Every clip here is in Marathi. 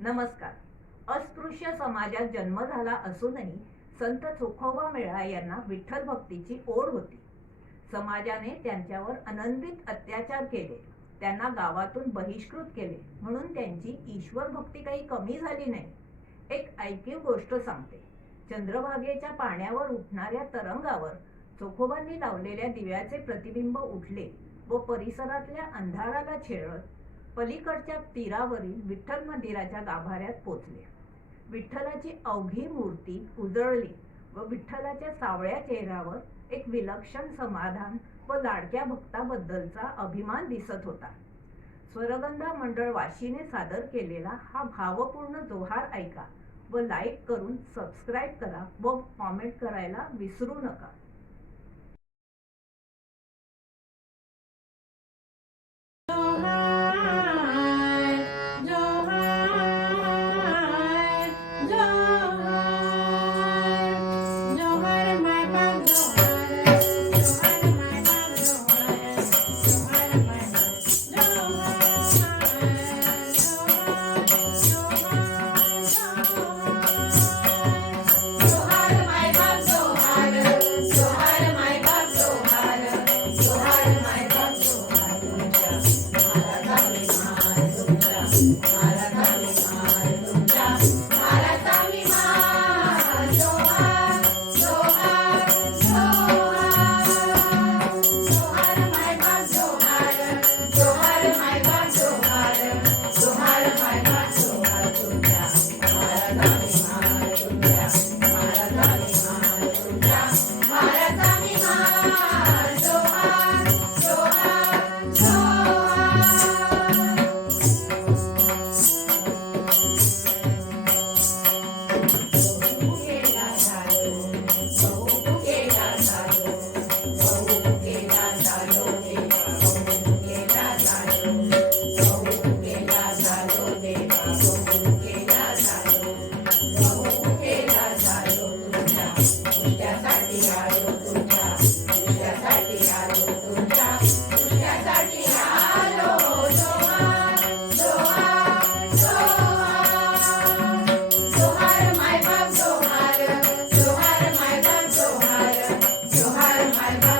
नमस्कार. अस्पृश्य समाजात जन्म झाला असूनही संत चोखोबा मेळा यांना विठ्ठल भक्तीची ओढ होती. समाजाने त्यांच्यावर अनंदित अत्याचार केले. त्यांना गावातून बहिष्कृत केले. म्हणून त्यांची ईश्वर भक्ती काही कमी झाली नाही. एक ऐकीव गोष्ट सांगते. चंद्रभागेच्या पाण्यावर उठणाऱ्या तरंगावर चोखोबांनी लावलेल्या दिव्याचे प्रतिबिंब उठले व परिसरातल्या अंधाराला छेळत पलीकडच्या तीरावरील विठ्ठल मंदिराच्या गाभाऱ्यात पोचले. विठ्ठलाची अवघी मूर्ती उजळली व विठ्ठलाच्या सावळ्या चेहऱ्यावर एक विलक्षण समाधान व लाडक्या भक्ताबद्दलचा अभिमान दिसत होता. स्वरगंधा मंडळ वाशीने सादर केलेला हा भावपूर्ण जोहार ऐका व लाईक करून सबस्क्राईब करा व कॉमेंट करायला विसरू नका. I I love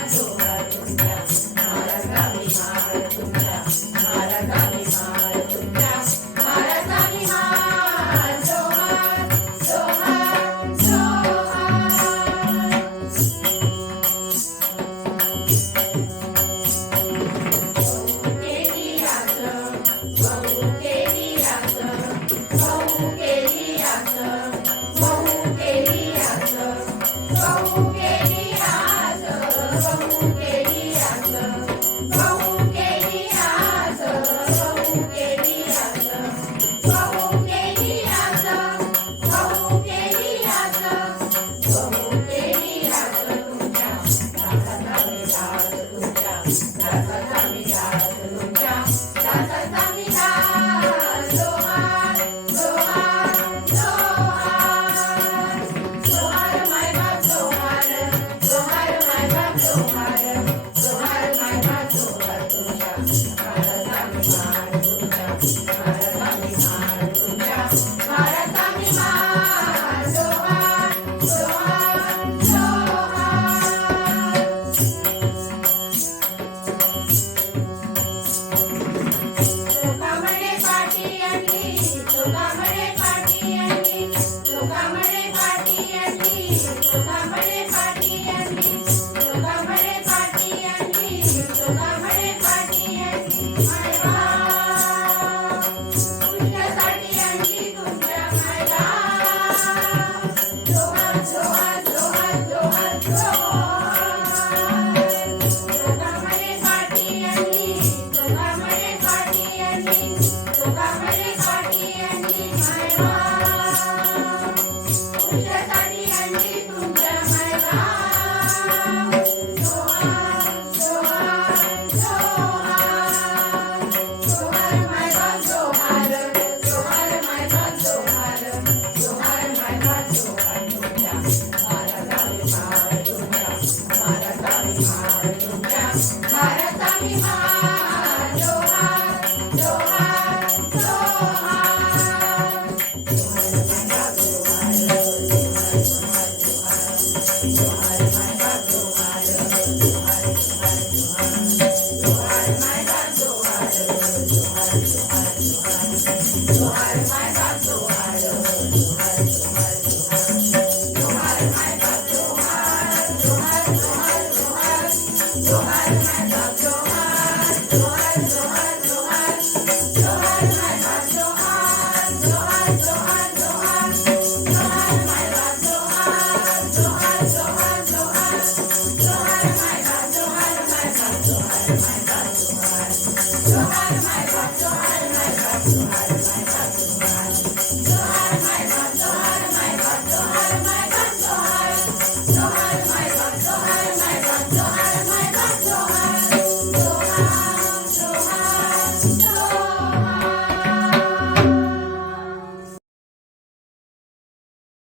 Thank you. जोहार